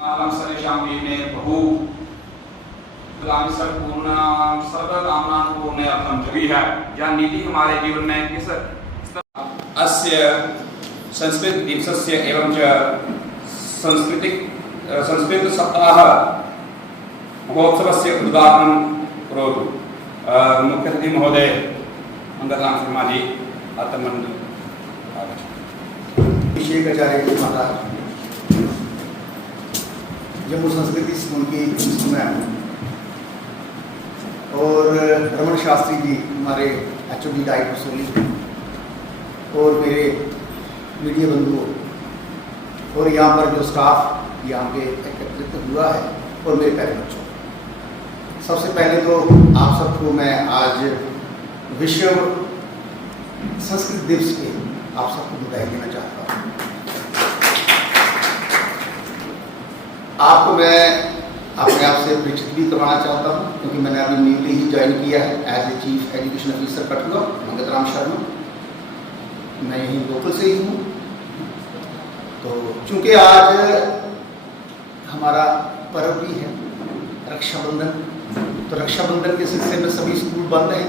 यह नीति हमारे जीवन में किस अस्य संस्कृत दिवसस्य एवं च संस्कृत सप्ताह महोत्सवस्य उद्घाटनं करोतु। मुख्य अतिथि महोदय मंगलराम शर्मा जी आत्ममंडल अभिषेकाचार्य माता जम्मू संस्कृति स्कूल की स्टूडेंट और रमन शास्त्री जी हमारे HOD डाइट वसूली और मेरे मीडिया बंधुओं और यहाँ पर जो स्टाफ यहाँ पे एकत्रित हुआ है और मेरे प्यारे बच्चों, सबसे पहले तो आप सबको मैं आज विश्व संस्कृत दिवस पे आप सबको बधाई देना चाहता हूँ। आपको मैं अपने आप से परिचित भी करवाना चाहता हूँ क्योंकि मैंने अभी न्यूली ही ज्वाइन किया है as a chief education officer Kathua Mangalram Sharma. मैं यहीं लोकल से ही हूँ। तो चूँकि आज हमारा पर्व भी है रक्षाबंधन, तो रक्षाबंधन के सिलसिले में सभी स्कूल बंद हैं।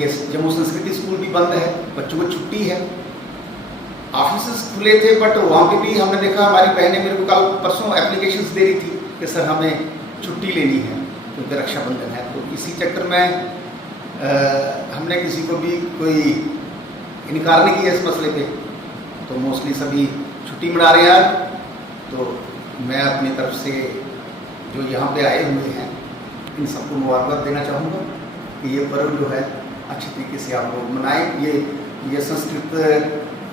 ये जम्मू संस्कृति स्कूल भी बंद है, बच्चों को छुट्टी है। ऑफिस खुले थे बट वहाँ पे भी हमने देखा हमारी बहनें मेरे को कल परसों एप्लीकेशंस दे रही थी कि सर हमें छुट्टी लेनी है क्योंकि रक्षाबंधन है। तो इसी चक्कर में हमने किसी को भी कोई इनकार नहीं किया इस मसले पे, तो मोस्टली सभी छुट्टी मना रहे हैं। तो मैं अपनी तरफ से जो यहाँ पे आए हुए हैं इन सबको मुबारकबाद देना चाहूँगा कि ये पर्व जो है अच्छी तरीके से आप लोग मनाएं। ये संस्कृत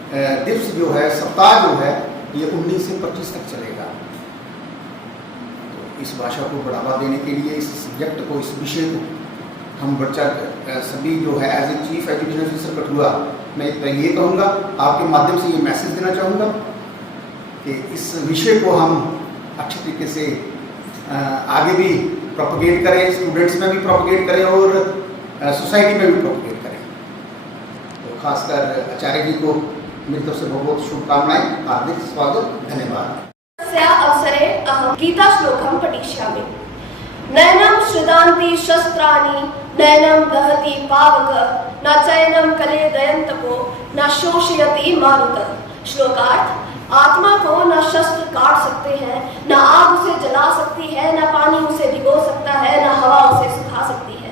दिवस जो है, सप्ताह जो है, ये 19 से 25 तक चलेगा। तो इस भाषा को बढ़ावा देने के लिए इस सब्जेक्ट को, इस विषय को हम बच्चा सभी जो है as a chief education officer Kathua मैं ये कहूँगा, आपके माध्यम से ये मैसेज देना चाहूँगा कि इस विषय को हम अच्छी तरीके से आगे भी प्रोपगेट करें, स्टूडेंट्स में भी प्रोपगेट करें और सोसाइटी में भी प्रोपगेट करें। तो खासकर आचार्य जी को मेरी तरफ से बहुत बहुत शुभकामनाएं, हार्दिक स्वागत, धन्यवाद। अवसरे अहं गीता श्लोकं पठिष्यामि। नयनं श्रिदान्ति शस्त्राणि नयनं दहति पावक न चैनं कलेदयन्तको न शोषयति मारुतः। श्लोकार्थ: आत्मा को न शस्त्र काट सकते हैं, न आग उसे जला सकती है, न पानी उसे भिगो सकता है, न हवा उसे सुखा सकती है।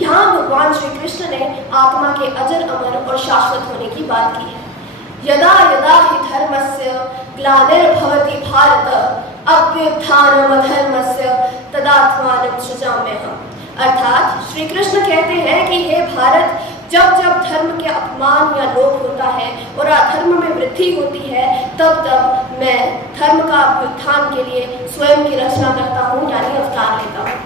यहाँ भगवान श्री कृष्ण ने आत्मा के अजर अमर और शाश्वत होने की बात की है। यदा यदा हि धर्मस्य ग्लानिर्भवति भारत अभ्युत्थानमधर्मस्य तदात्मानं सृजाम्यहम्। अर्थात श्री कृष्ण कहते हैं कि हे भारत, जब जब धर्म के अपमान या लोप होता है और अधर्म में वृद्धि होती है, तब तब मैं धर्म का अभ्युत्थान के लिए स्वयं की रचना करता हूँ, यानी अवतार लेता हूँ।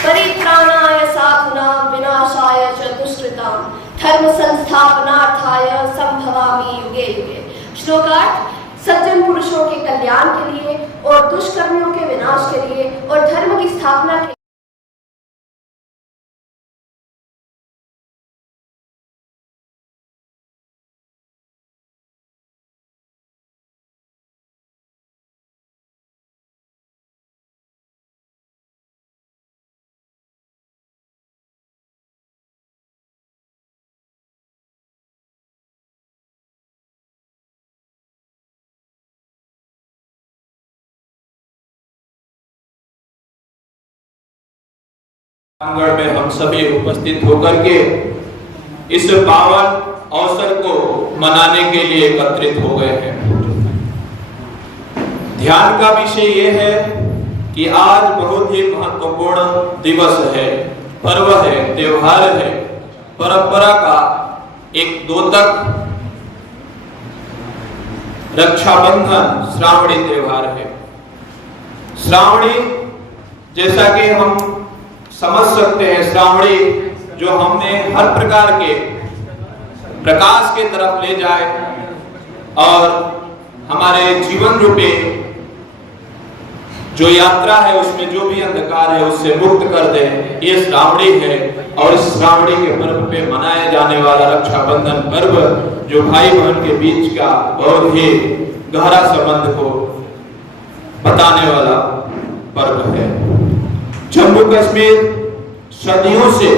परित्राणाय साधूनां विनाशाय च दुष्कृतां धर्म संस्थापनार्थाय संभवामि युगे युगे। श्लोकार्थ: सज्जन पुरुषों के कल्याण के लिए और दुष्कर्मियों के विनाश के लिए और धर्म की स्थापना के रामगढ़ में हम सभी उपस्थित होकर के इस पावन अवसर को मनाने के लिए एकत्रित हो गए हैं। ध्यान का विषय ये है कि आज बहुत ही महत्वपूर्ण दिवस है, पर्व है, त्योहार है, परंपरा का एक द्योतक रक्षाबंधन श्रावणी त्योहार है। श्रावणी, जैसा कि हम समझ सकते हैं, श्रावणी जो हमें हर प्रकार के प्रकाश के तरफ ले जाए और हमारे जीवन रूपी जो यात्रा है उसमें जो भी अंधकार है उससे मुक्त कर दे, ये श्रावणी है। और इस श्रावणी के पर्व पे मनाया जाने वाला रक्षाबंधन पर्व जो भाई बहन के बीच का बहुत ही गहरा संबंध को बताने वाला पर्व है। जम्मू कश्मीर सदियों से,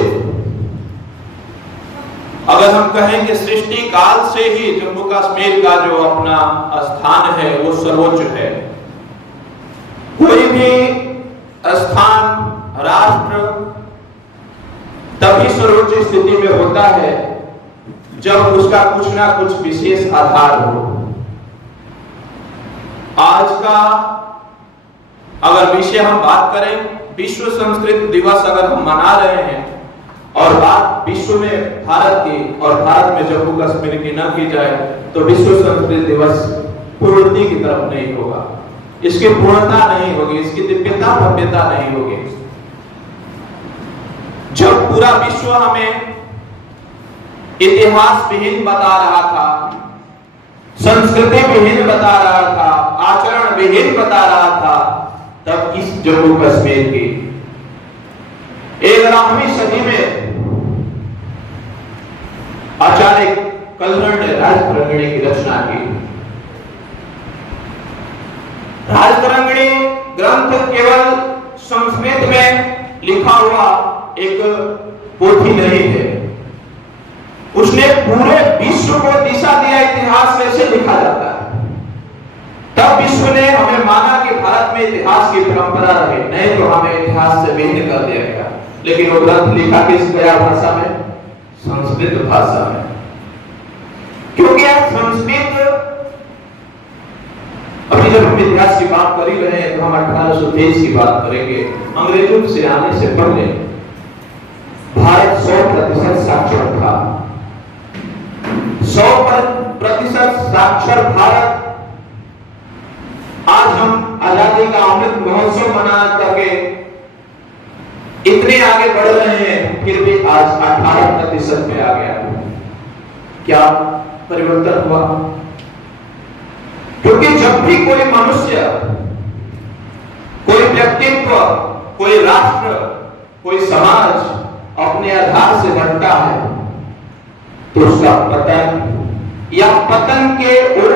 अगर हम कहें कि सृष्टि काल से ही जम्मू कश्मीर का जो अपना स्थान है वो सर्वोच्च है। कोई भी स्थान, राष्ट्र तभी सर्वोच्च स्थिति में होता है जब उसका कुछ ना कुछ विशेष आधार हो। आज का अगर विषय हम बात करें, विश्व संस्कृत दिवस अगर हम मना रहे हैं और बात विश्व में भारत की और भारत में जम्मू कश्मीर की न की जाए तो विश्व संस्कृत दिवस पूर्णता की तरफ नहीं होगा, इसकी पूर्णता नहीं होगी, इसकी दिव्यता भव्यता नहीं होगी। जब पूरा विश्व हमें इतिहास विहीन बता रहा था, संस्कृति विहीन बता रहा था, आचरण विहीन बता रहा था, तब इस जम्मू कश्मीर की 11वीं सदी में आचार्य कल्हण ने राजतरंगिणी की रचना की। राजतरंगिणी ग्रंथ केवल संस्कृत में लिखा हुआ एक पोथी नहीं है, उसने पूरे विश्व को दिशा दिया। इतिहास कैसे लिखा जाता है, तब विश्व ने हमें माना कि भारत में इतिहास की परंपरा रहे, नहीं तो हमें इतिहास से भिन्न कर दिया गया। लेकिन वो ग्रंथ लिखा किस गया भाषा में? संस्कृत भाषा में। क्योंकि आज संस्कृत, अभी जब हम इतिहास की बात कर ही रहे हैं तो हम 1823 की बात करेंगे। अंग्रेजों से आने से पहले भारत 100% साक्षर था। 100% साक्षर भारत आज हम आजादी का अमृत महोत्सव मना करके इतने आगे बढ़ रहे हैं, फिर भी आज 18% में आ गया। क्या परिवर्तन हुआ? क्योंकि जब भी कोई मनुष्य, कोई व्यक्तित्व, कोई राष्ट्र, कोई समाज अपने आधार से बढ़ता है तो उसका पतन या पतन के ओर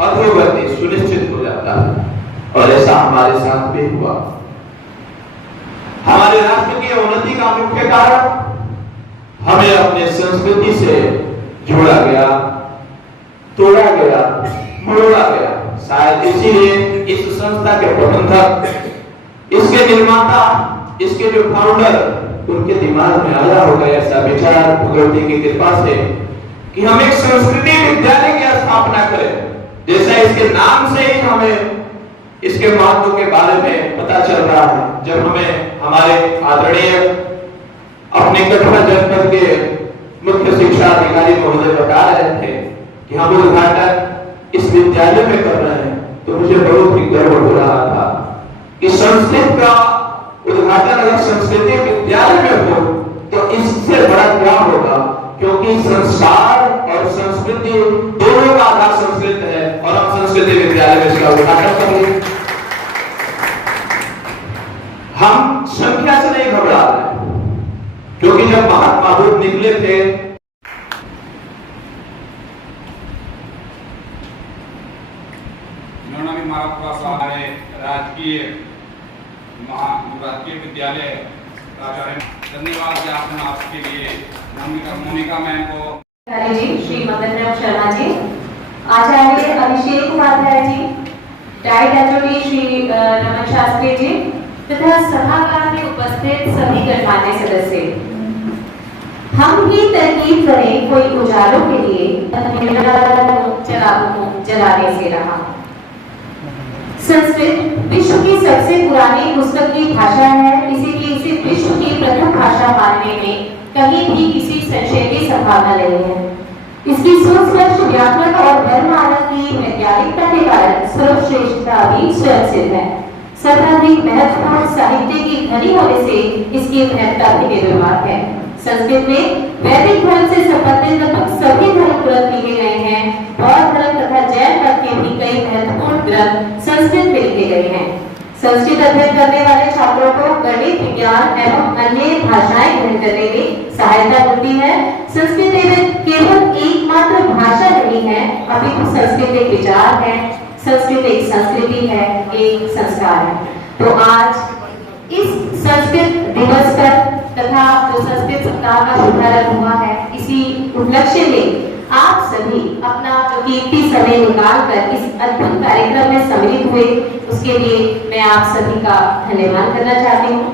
अधोगति सुनिश्चित हो जाता है। और ऐसा हमारे साथ भी हुआ। हमारे राष्ट्र की उन्नति का मुख्य कारण हमें अपने संस्कृति से जोड़ा गया, तोड़ा गया, मोड़ा गया। शायद इसीलिए इस संस्था के प्रबंधक, इसके निर्माता, इसके जो फाउंडर, उनके दिमाग में आया होगा ऐसा विचार भगवती की कृपा से कि हम एक संस्कृति विद्यालय की स्थापना करें। जैसा इसके नाम से ही हमें इसके महत्व के बारे में पता चल रहा है। जब हमें हमारे आदरणीय अपने कटरा जनपद के मुख्य शिक्षा अधिकारी महोदय बता रहे थे कि हम उद्घाटन इस विद्यालय में कर रहे हैं, तो मुझे बहुत ही गर्व हो रहा था कि संस्कृत का उद्घाटन अगर संस्कृति विद्यालय में हो तो इससे बड़ा क्या होगा। क्योंकि संस्कार और संस्कृति दोनों का आधार संस्कृत है और हम संस्कृति विद्यालय में इसका उद्घाटन करेंगे। हम संख्या से नहीं घबरा रहे, क्योंकि जब महात्मा बुद्ध निकले थे उन्होंने भी हमारे राजकीय विद्यालय धन्यवाद ज्ञापन आपके लिए। मोनिका मैम को जी, श्री मदन शर्मा जी, आचार्य अभिषेक उपाध्याय जी, डाइट एचओडी श्री नमन शास्त्री जी तथा सभागार में उपस्थित सभी गणमान्य सदस्य, हम भी तरकीब करें कोई उजालों के लिए जलाने से रहा। संस्कृत विश्व की सबसे पुरानी पुस्तक की भाषा है, इसीलिए इसे विश्व की प्रथम भाषा मानने में कहीं भी किसी संशय की संभावना नहीं है। इसकी सुस्पष्ट व्याकरण और वर्णमाला की वैज्ञानिकता के कारण सर्वश्रेष्ठता भी स्वयं सिद्ध है। सर्वाधिक महत्वपूर्ण साहित्य की धनी होने से इसकी महत्ता भी निर्विवाद है। संस्कृत में वैदिक धर्म से संबंधित लगभग सभी धर्म ग्रंथ लिखे गए हैं। बौद्ध धर्म तथा जैन धर्म के भी कई महत्वपूर्ण ग्रंथ संस्कृत में लिखे गए हैं। संस्कृत अध्ययन करने वाले छात्रों को गणित, विज्ञान एवं अन्य भाषाएं ग्रहण करने में सहायता मिलती है। संस्कृत केवल एकमात्र भाषा नहीं है, अपितु संस्कृत एक विचार है, संस्कृत एक संस्कृति है, के संस्कार हैं। तो आज इस संस्कृत दिवस पर तथा जो संस्कृत सप्ताह का शुभारंभ हुआ है, इसी उपलक्ष्य में आप सभी अपना जो कीमती समय निकाल कर इस अद्भुत कार्यक्रम में सम्मिलित हुए, उसके लिए मैं आप सभी का धन्यवाद करना चाहती हूँ।